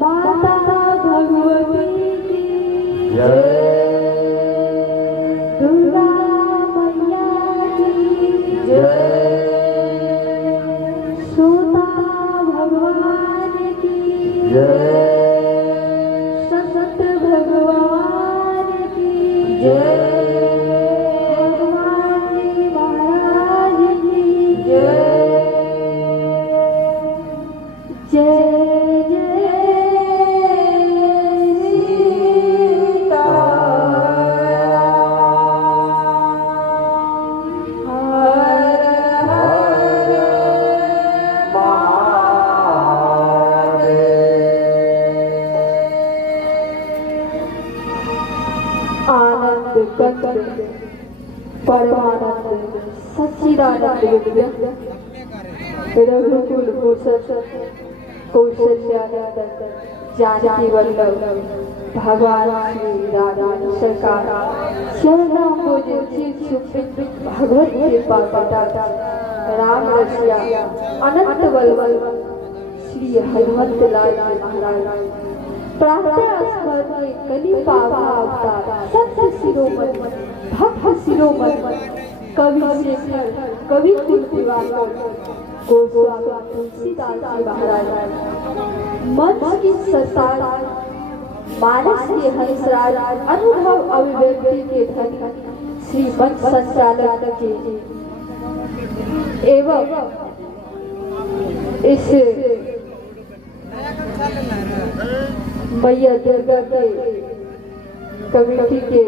माता भगवती की जय, दुर्गा मैया की जय, सोता भगवान की जय, सत भगवान की जय, हनुमान जी महाराज की जय। जय जय सीता हर हर महादेव। आनंद कंद परमानंद सच्चिदानंद विद्या रघुकुल भूषण कौशल्यानंदन जानकी वल्लभ भगवान श्री राम सरकार शरणा भगवत कृपा कटा राम रसिया अनंत वल्लभ श्री हनुमत लाल महाराज प्रातः स्मरण कली पावा अवतार सत्य शिरोमणि भक्त शिरोमणि कवि शेखर कवि कुल दिवाकर गोस्वामी तुलसीदास जी महाराज मंच की सरताज मानस के हंसराज अनुभव अभिव्यक्ति के धनी श्री मंच संचालक के एवं इस मैया दुर्गा के कमेटी के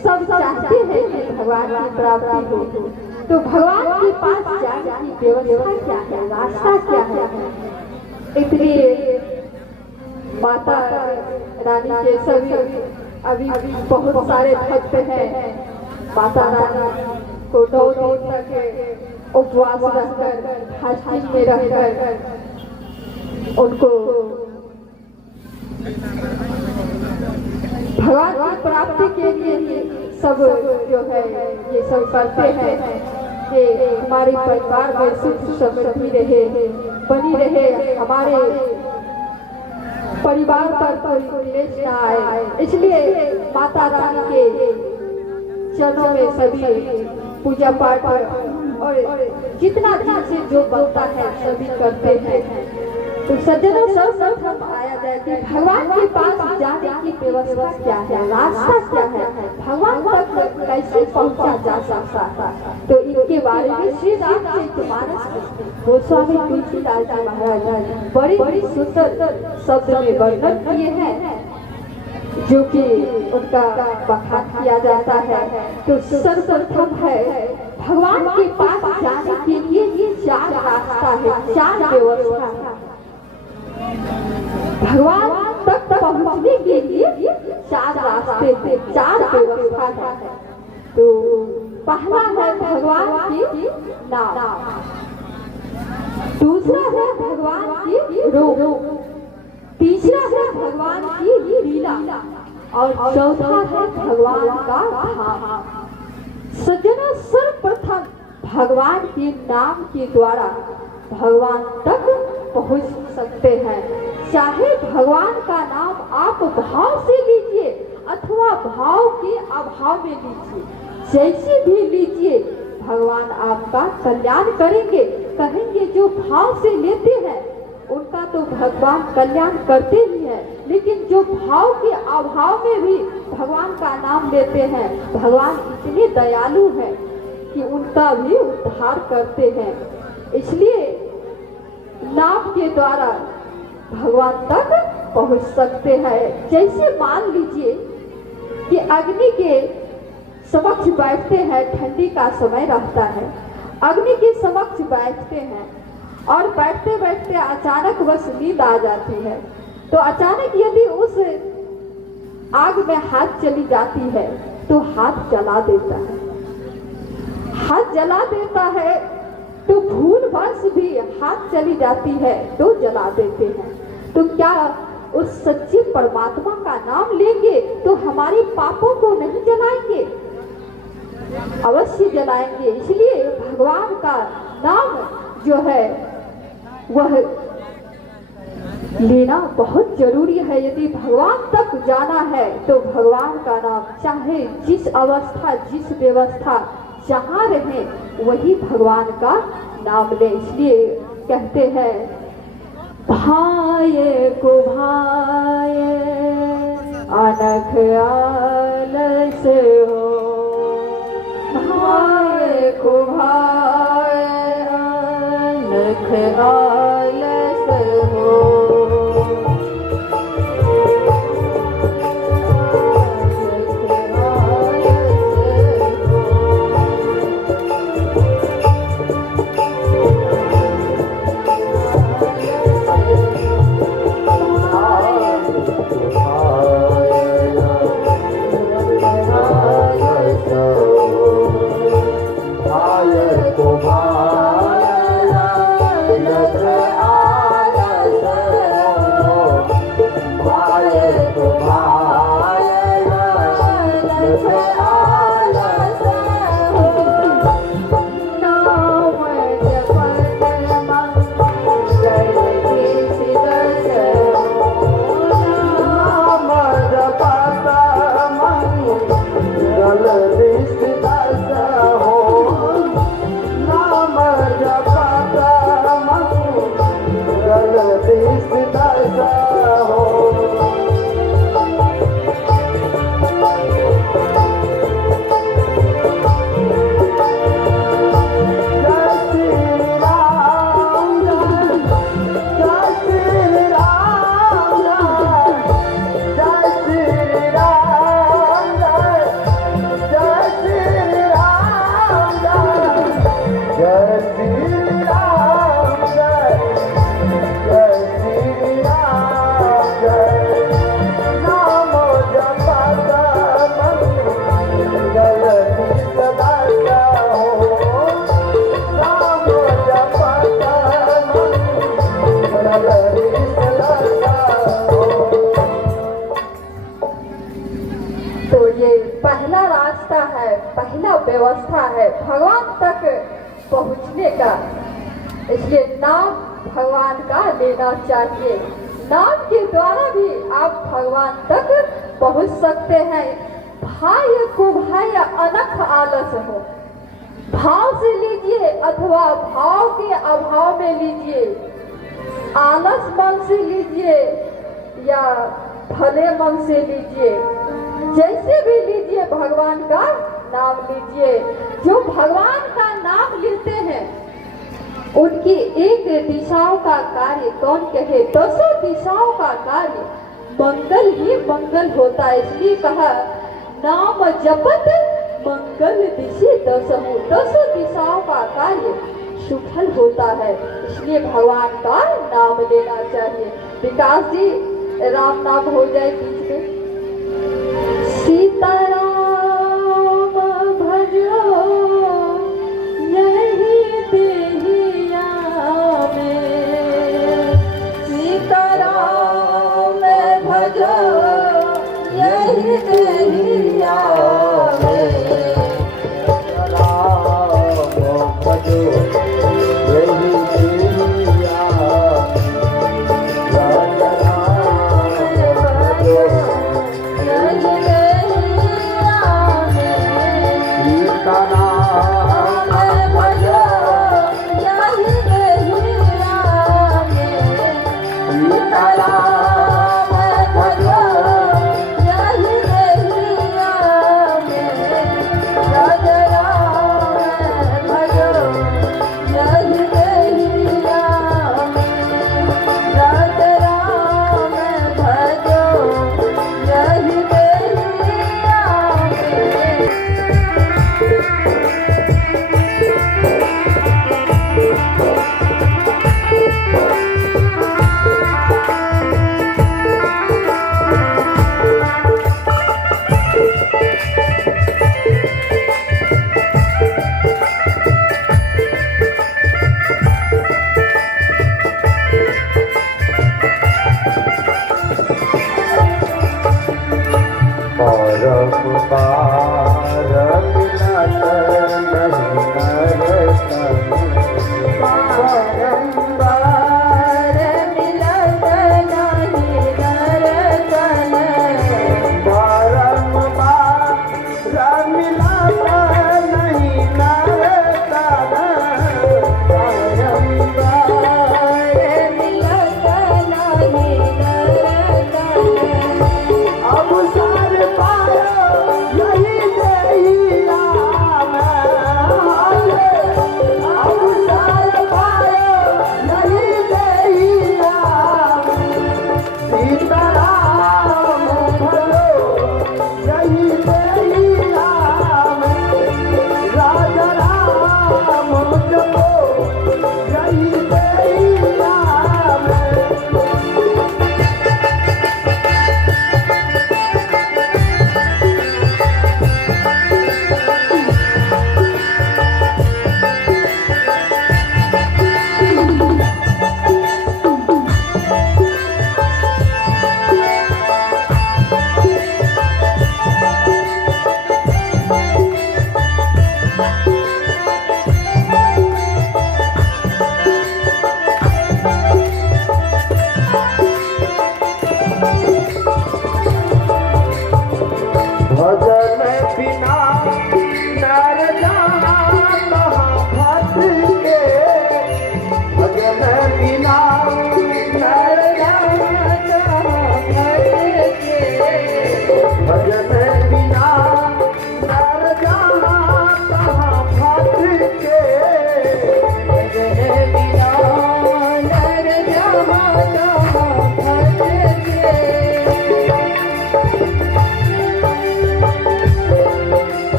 सब चाहते हैं कि भगवान की प्राप्ति हो, तो भगवान के पास जाने की व्यवस्था क्या है, रास्ता क्या है। इसलिए माता रानी के सभी अभी बहुत सारे भक्त हैं। माता रानी को 9 दिन तक उपवास रखकर फास्टिंग में रहकर उनको भगवान की प्राप्ति के लिए सब जो है ये सब करते हैं कि हमारे परिवार में सुख समृद्धि रहे, बनी रहे, हमारे परिवार पर कोई क्लेश न आए। इसलिए माता रानी के चरणों में सभी पूजा पाठ और जितना दिन से जो बनता है सभी करते हैं। तो सज्जनों सर्वप्रथम आया जाए कि भगवान के पास जाने की व्यवस्था क्या है, रास्ता क्या है, भगवान तक कैसे पहुंचा जा सकता है। तो इनके बारे में श्री रामचरितमानस गोस्वामी तुलसीदास जी महाराज बड़ी बड़ी सुंदर शब्द में वर्णन किए हैं, जो कि उनका बखान किया जाता है। तो सर्वप्रथम है भगवान के पास जाने के लिए ये 4 रास्ता है, 4 व्यवस्था है। भगवान तक पहुंचने के लिए 4 रास्ते हैं, 4 व्यवस्था है। तो पहला है भगवान की नाम, दूसरा है भगवान की रूप, तीसरा है भगवान की लीला और चौथा है भगवान का धाम। सज्जनों सर्वप्रथम भगवान के नाम के द्वारा भगवान तक पहुंच सकते हैं। चाहे भगवान का नाम आप भाव से लीजिए अथवा भाव के अभाव में लीजिए, जैसे भी लीजिए भगवान आपका कल्याण करेंगे। कहेंगे जो भाव से लेते हैं उनका तो भगवान कल्याण करते ही हैं, लेकिन जो भाव के अभाव में भी भगवान का नाम लेते हैं, भगवान इतने दयालु हैं कि उनका भी उद्धार करते हैं। इसलिए नाम के द्वारा भगवान तक पहुंच सकते हैं। जैसे मान लीजिए कि अग्नि के समक्ष बैठते हैं, ठंडी का समय रहता है, अग्नि के समक्ष बैठते हैं और बैठते बैठते अचानक बस नींद आ जाती है। तो अचानक यदि उस आग में हाथ चली जाती है तो हाथ जला देता है, हाथ जला देता है। तो भूलवश भी हाथ चली जाती है तो जला देते हैं। तो क्या उस सच्चे परमात्मा का नाम लेंगे तो हमारे पापों को नहीं जलाएंगे? अवश्य जलाएंगे। इसलिए भगवान का नाम जो है वह लेना बहुत जरूरी है। यदि भगवान तक जाना है तो भगवान का नाम, चाहे जिस अवस्था जिस व्यवस्था जहाँ रहे वही भगवान का नाम ले। इसलिए कहते हैं भाये को भाये अनख आलस हो, भाये को भाये अनख आलस हो। पहला रास्ता है, पहला व्यवस्था है भगवान तक पहुंचने का। इसलिए नाम भगवान का लेना चाहिए। नाम के द्वारा भी आप भगवान तक पहुंच सकते हैं। भाई को भाई अनख आलस हो, भाव से लीजिए अथवा भाव के अभाव में लीजिए, आलस मन से लीजिए या भले मन से लीजिए, जैसे भी लीजिए भगवान का नाम लीजिए। जो भगवान का नाम लेते हैं उनकी एक दिशाओं का कार्य कौन कहे, दसों दिशाओं का कार्य मंगल ही मंगल होता है। इसलिए कहा नाम जपत मंगल दिशे दसहु, दसों दिशाओं का कार्य सुफल होता है। इसलिए भगवान का नाम लेना चाहिए। विकास जी राम नाम हो जाए बीच में। सीताराम भजो यही देहिया में, सीताराम भजो यही देहिया में, राम भजो यही देहिया, राम भजो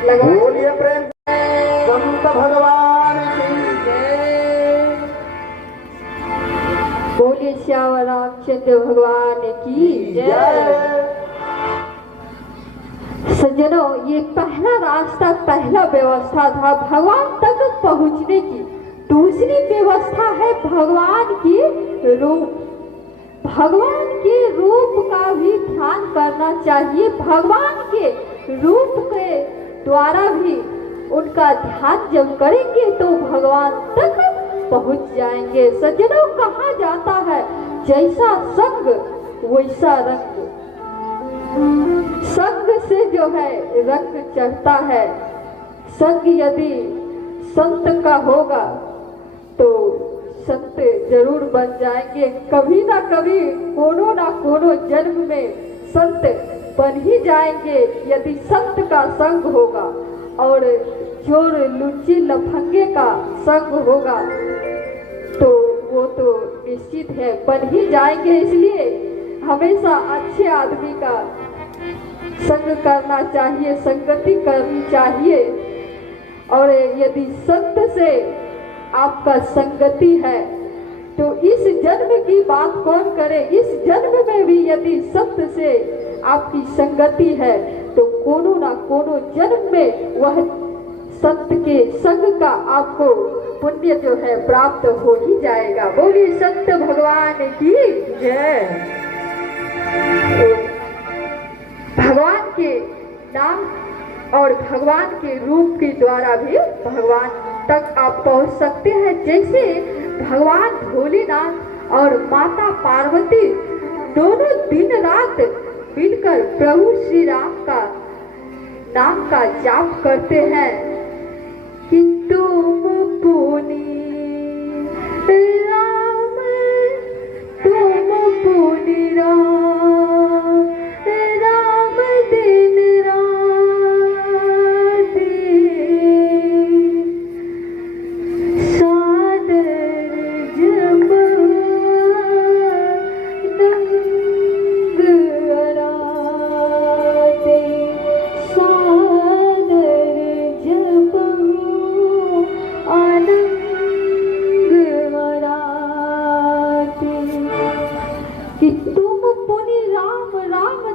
बोलिए प्रेम संत भगवान की जय। बोलिए श्याम रामचंद्र भगवान की जय। सज्जनों, ये पहला रास्ता, पहला व्यवस्था था भगवान तक पहुंचने की। दूसरी व्यवस्था है भगवान की रूप। भगवान के रूप का भी ध्यान करना चाहिए। भगवान के रूप के द्वारा भी उनका ध्यान जब करेंगे तो भगवान तक पहुंच जाएंगे। सज्जनों, कहा जाता है जैसा संग वैसा रंग। संग से जो है रंग चढ़ता है। संग यदि संत का होगा तो संत जरूर बन जाएंगे। कभी ना कभी कोनो ना कोनो जन्म में संत बन ही जाएंगे यदि संत का संग होगा। और चोर लुच्ची लफंगे का संग होगा तो वो तो निश्चित है बन ही जाएंगे। इसलिए हमेशा अच्छे आदमी का संग करना चाहिए, संगति करनी चाहिए। और यदि संत से आपका संगति है तो इस जन्म की बात कौन करे। इस जन्म में भी यदि संत से आपकी संगति है तो कोनो ना कोनो जन्म में वह संत के संग का आपको पुण्य जो है प्राप्त हो ही जाएगा। बोलिए संत भगवान की जय। भगवान के नाम और भगवान के रूप के द्वारा भी भगवान तक आप पहुंच सकते हैं। जैसे भगवान भोलेनाथ और माता पार्वती दोनों दिन रात मिलकर प्रभु श्री राम का नाम का जाप करते हैं कि तुम पुनि राम, तुम पुनि राम, राम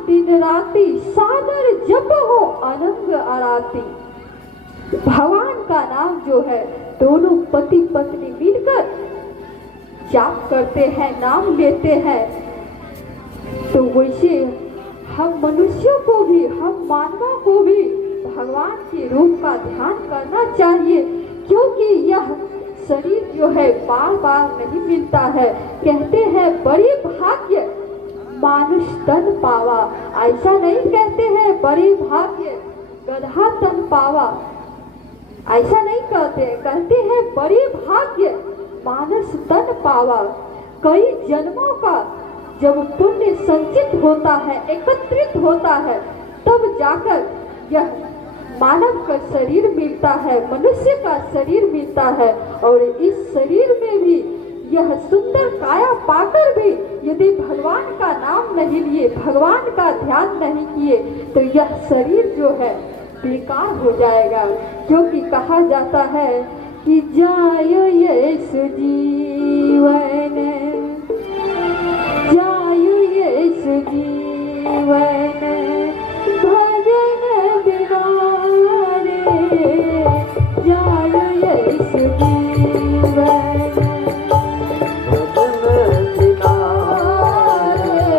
दिन राती सादर जप हो अनंग आराती। भगवान का नाम जो है दोनों पति पत्नी मिलकर जाप करते हैं, नाम लेते हैं। तो वैसे हम मनुष्यों को भी, हम मानवों को भी भगवान के रूप का ध्यान करना चाहिए। क्योंकि यह शरीर जो है बार बार नहीं मिलता है। कहते हैं बड़े भाग्य मानुष तन पावा, ऐसा नहीं कहते हैं बड़े भाग्य गधा तन पावा, ऐसा नहीं कहते। कहते हैं बड़े भाग्य मानुष तन पावा। कई जन्मों का जब पुण्य संचित होता है, एकत्रित होता है, तब जाकर यह मानव का शरीर मिलता है, मनुष्य का शरीर मिलता है। और इस शरीर में भी यह सुंदर काया पाकर भी यदि भगवान का नाम नहीं लिए, भगवान का ध्यान नहीं किए तो यह शरीर जो है बेकार हो जाएगा। क्योंकि कहा जाता है कि जायो यीशु जीवन, जायो यीशु जीवन, भजन बिना रे, जायो यीशु जीवन। भजन बिना रे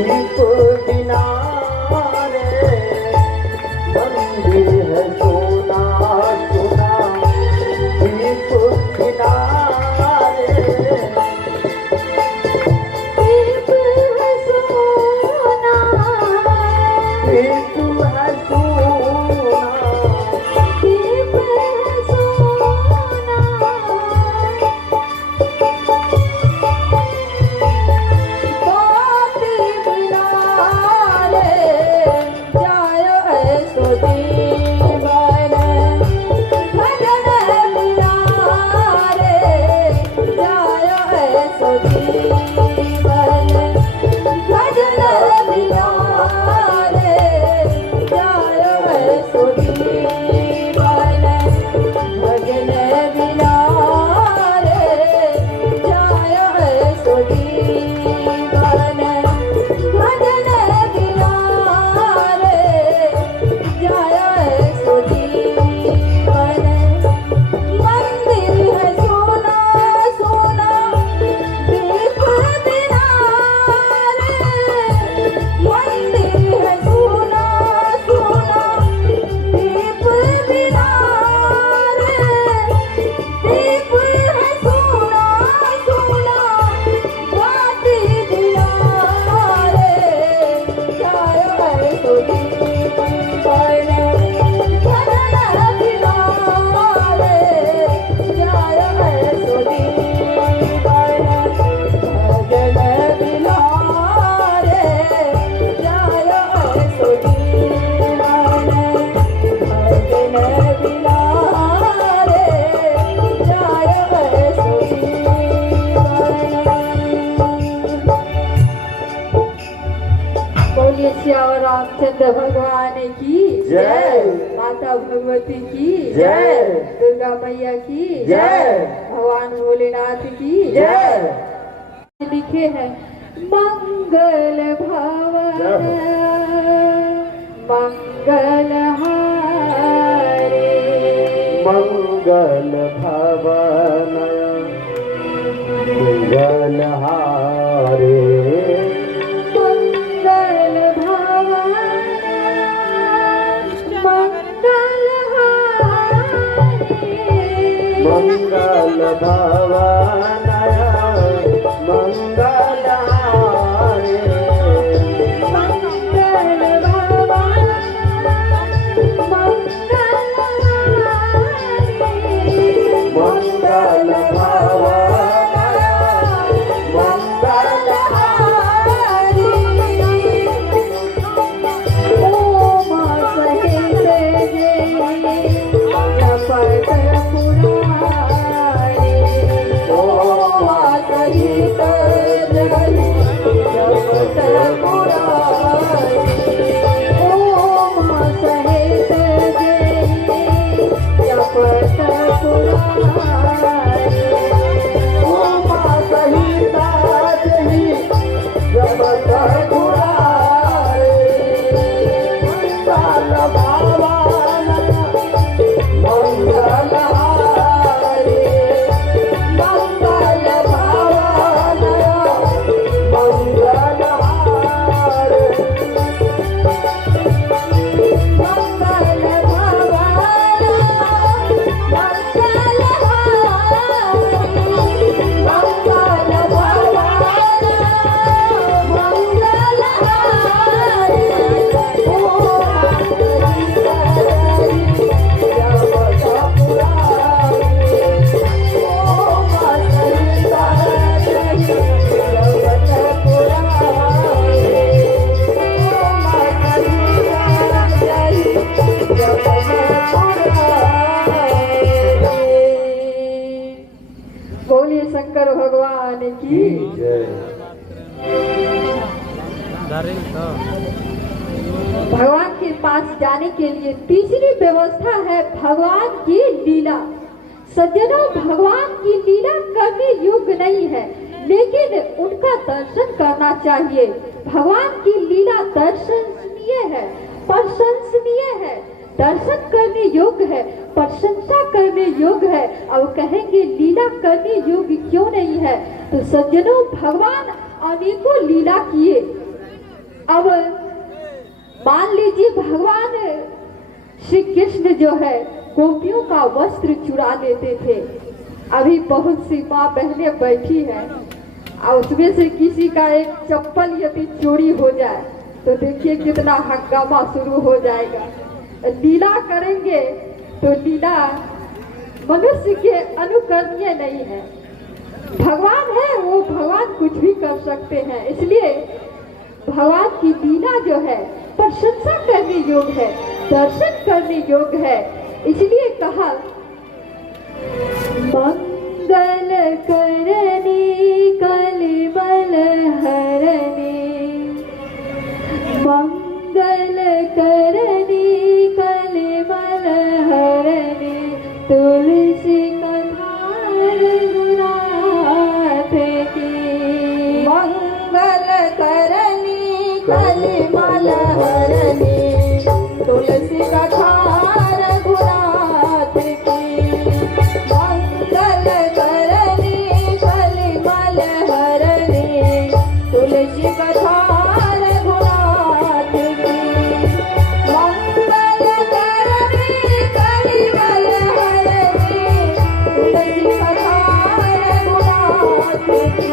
दीप बिना रे मंदिर है सोना सोना दीप बिना रे दीप है सोना दीप है सोना दीप है सोना बाती बिना रे जाय ऐसो जीवन भजन बिना रे जाय ऐसो जीवन भजन बिना रे जाय ऐसो जीवन भजन बिना रे जाय ऐसो जीवन भजन बिना रे जाय ऐसो जीवन मंदिर है सोना सोना दीप बिना रे मंदिर है सोना सोना दीप बिना रे दीप है सोना सोना बाती बिना रे जाय ऐसो जीवन भजन बिना रे जाय ऐसो जीवन भजन बिना रे जाय ऐसो जीवन भजन बिना रे जाय ऐसो जीवन। बोलिए श्याम रामचंद्र भगवान की जय। माता भगवती की जय। दुर्गा मैया की जय। भगवान भोलेनाथ की जय। लिखे हैं मंगल भवन मंगल हारे मंगल भवन मंगल हारे मंगल भवन मंगल हारे मंगल भवन मंगल हारे मंगल भवन मंगल हारे मंगल भवन मंगल हारे ओम सहित जय जपत पुराणे ओम सहित जय जपत पुराणे ओम सहित जय जपत पुराणे ओम सहित जहि जपत पुराणे मंगल भवन मंगल हारे मंगल भवन मंगल हारे मंगल भवन मंगल हारे मंगल भवन मंगल हारे बोलिए शंकर भगवान की जय। भगवान के पास जाने के लिए तीसरी व्यवस्था है भगवान की लीला। सज्जनों, भगवान की लीला करने योग्य नहीं है, लेकिन उनका दर्शन करना चाहिए। भगवान की लीला दर्शनीय है, प्रशंसनीय है, दर्शन करने योग्य है, प्रशंसा करने योग्य है। अब कहेंगे लीला करने योग्य क्यों नहीं है? तो सज्जनों, भगवान अनेकों लीला किए। अब मान लीजिए भगवान श्री कृष्ण जो है गोपियों का वस्त्र चुरा लेते थे। अभी बहुत सी माँ बहनें बैठी हैं और उसमें से किसी का एक चप्पल यदि चोरी हो जाए तो देखिए कितना हंगामा शुरू हो जाएगा। लीला करेंगे तो लीला मनुष्य के अनुकरणीय नहीं है। भगवान है, वो भगवान कुछ भी कर सकते हैं। इसलिए भगवान की लीला जो है प्रशंसा करने योग्य है, दर्शन करने योग्य है। इसलिए कहा मंगल करनी कलिमल हरनी, मंगल करनी कलिमल हरनी, तुलसी कथार गुनाथ की। मंगल करनी कलिमल हरनी, तुलसी कथार गुनाथ की। मंगल करनी कलिमल हरनी, तुलसी कथार गुनाथ की। मंगल करनी कलिमल हरनी, तुलसी कथार गुनाथ की।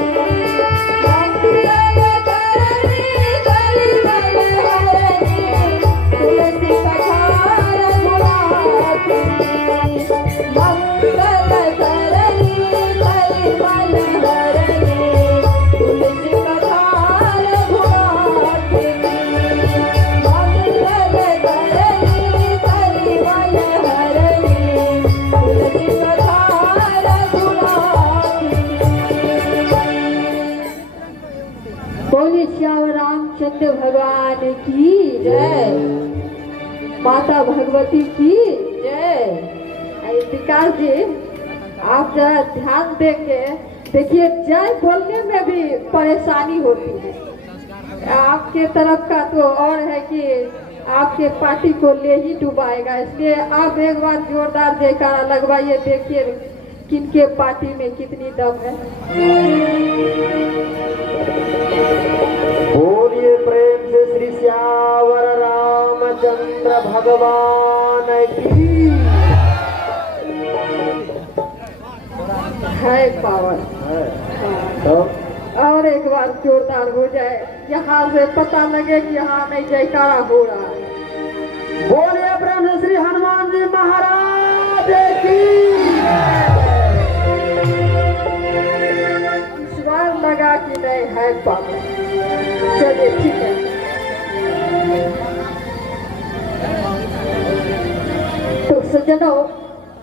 मंगल करनी कलिमल हरनी, तुलसी कथार गुनाथ की। मंगल करनी कलिमल हरनी, तुलसी कथार गुनाथ की। मंगल करनी कलिमल हरनी, तुलसी कथार गुनाथ की। बोले श्याम रामचंद्र भगवान की जय, माता भगवती की जय। विकास जी आप जरा ध्यान देके देखिए, जय बोलने में भी परेशानी होती है। आपके तरफ का तो और है कि आपके पार्टी को ले ही डुबाएगा। इसलिए आप एक बार जोरदार जयकारा लगवाइए, देखिए किनके पार्टी में कितनी दम है। बोलिए प्रेम से श्री श्यावर रामचंद्र भगवान की। है पावर। तो और एक बार जोरदार हो जाए, यहाँ से पता लगे कि यहाँ नहीं जयकारा हो रहा है। बोलिए प्रेम से श्री हनुमान जी महाराज की। इस बार लगा कि नहीं है पावर। चलिए ठीक है। तो सज्जनों,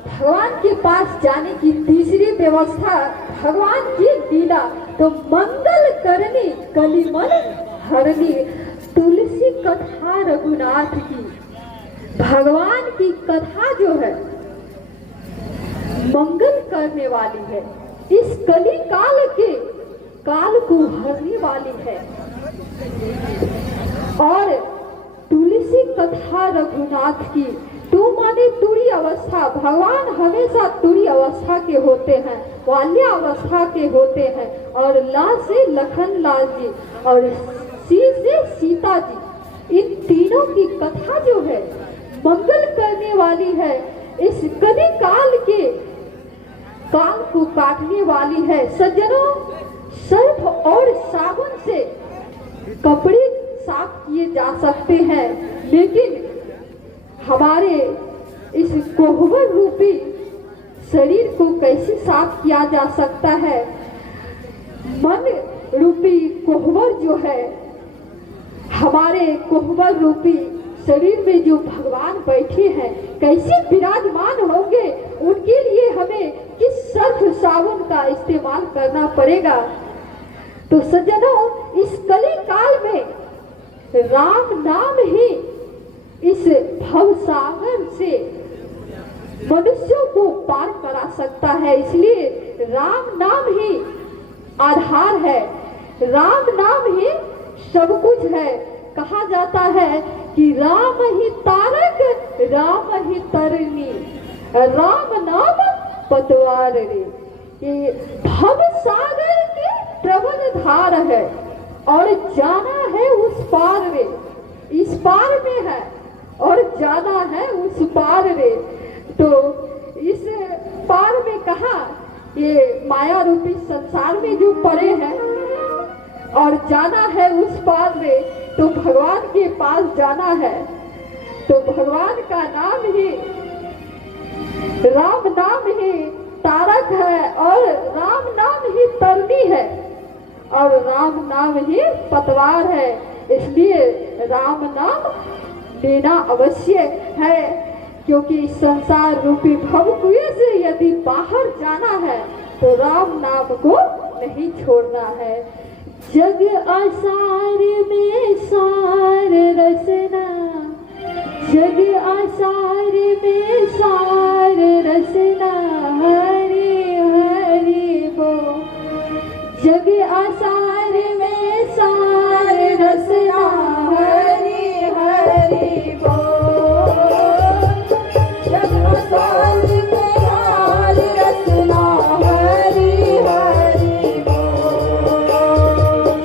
भगवान के पास जाने की तीसरी व्यवस्था भगवान की लीला। तो मंगल करनी कलिमल हरनी, तुलसी कथा रघुनाथ की। भगवान की कथा जो है मंगल करने वाली है, इस कली काल के काल को हरने वाली है। और तुलसी कथा रघुनाथ की, तू माने तुरी अवस्था। भगवान हमेशा तुरी अवस्था के होते हैं, वाल्य अवस्था के होते हैं। और ला से लखन लाल जी और सी से सीता जी, इन तीनों की कथा जो है मंगल करने वाली है। इस कली काल के काल को काटने वाली है। सज्जनों, सर्फ और साबुन से कपड़े साफ किए जा सकते हैं, लेकिन हमारे इस कोहबर रूपी शरीर को कैसे साफ किया जा सकता है? मन रूपी कोहबर जो है, हमारे कोहबर रूपी शरीर में जो भगवान बैठे हैं कैसे विराजमान होंगे, उनके लिए हमें किस सर्फ साबुन का इस्तेमाल करना पड़ेगा। तो सज्जनों, इस कली काल में राम नाम ही इस भव सागर से मनुष्यों को पार करा सकता है। इसलिए राम नाम ही आधार है, राम नाम ही सब कुछ है। कहा जाता है कि राम ही तारक, राम ही तरनी, राम नाम पतवार रे। ये भव सागर के प्रबल धार है। और जाना है उस पार में, इस पार में है और जाना है उस पार में। तो इस पार में कहा, ये माया रूपी संसार में जो पड़े हैं और जाना है उस पार में, तो भगवान के पास जाना है। तो भगवान का नाम ही, राम नाम ही तारक है और राम नाम ही तरनी है और राम नाम ही पतवार है। इसलिए राम नाम लेना अवश्य है, क्योंकि संसार रूपी भव कुएं से यदि बाहर जाना है तो राम नाम को नहीं छोड़ना है। जग आसार में सार रसना, जग आसार में सार रसना, हरि हरि बोल। जग आसार में सार रसना, हरि हरि बोल। जग आसार में सार रसना, हरि हरि बोल।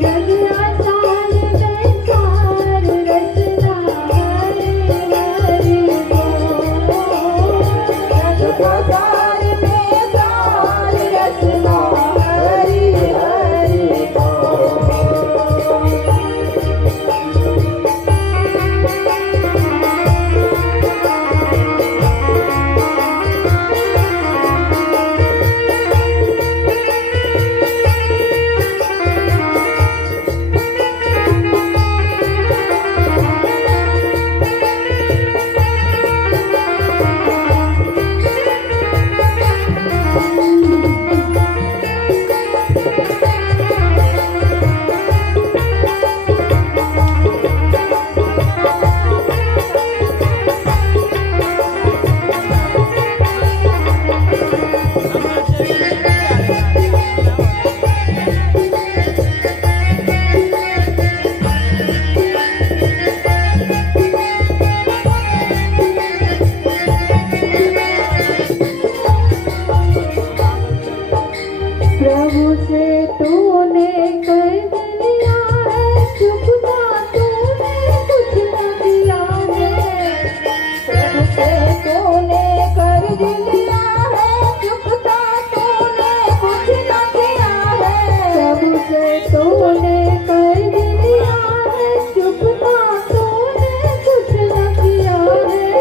जग आसार में सार रसना, हरि हरि बोल। जग आसार में सार रसना, हरि हरि बोल। प्रभु से तूने कर दिया है चुपना, तूने कुछ न दिया है। प्रभु से तूने कर दिया है चुपना, तूने कुछ न दिया है। प्रभु से तूने कर दिया है चुपना, तूने कुछ न दिया है।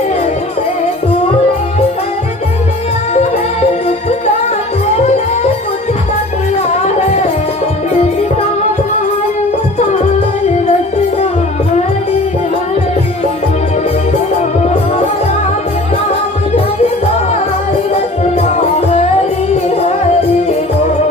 तूने कर दिया है चुपना, तूने कुछ न दिया है। जिसका भार उतार रसना, हरि हरि बोल। राम नाम जयकार रसना, हरि हरि बोल।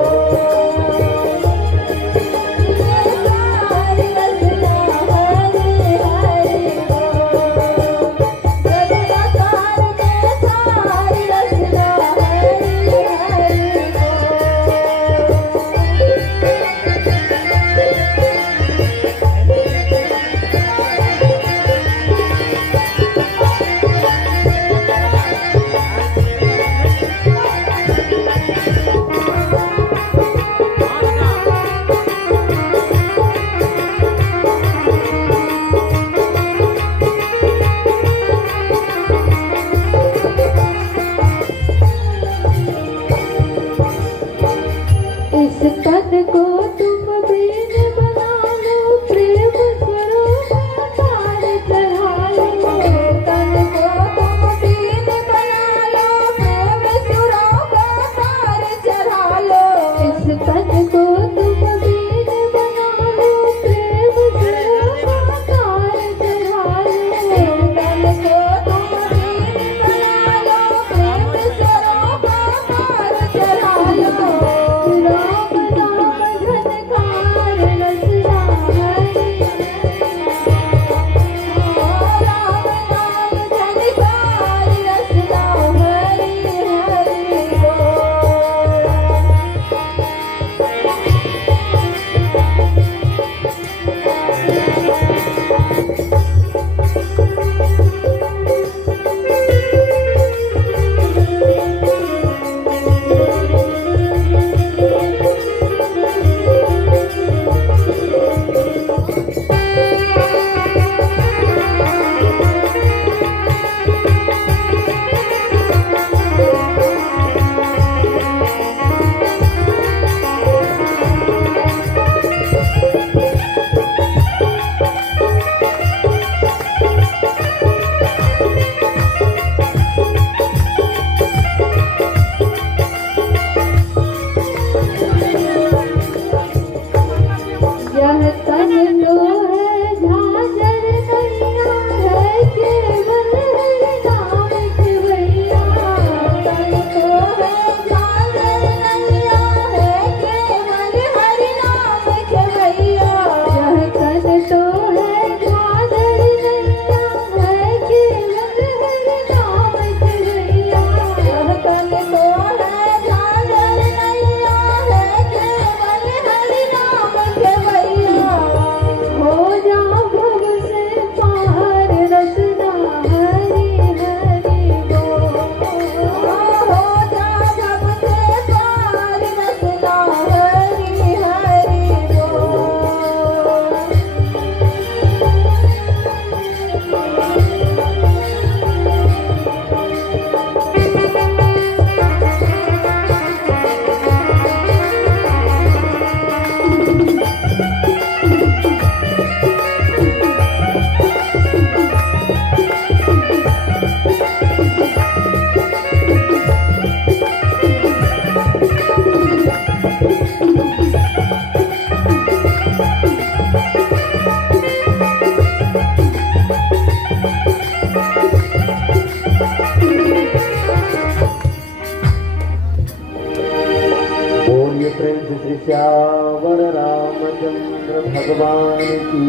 प्रेम से श्री श्यावर रामचंद्र भगवान की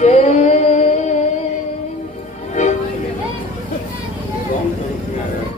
जय।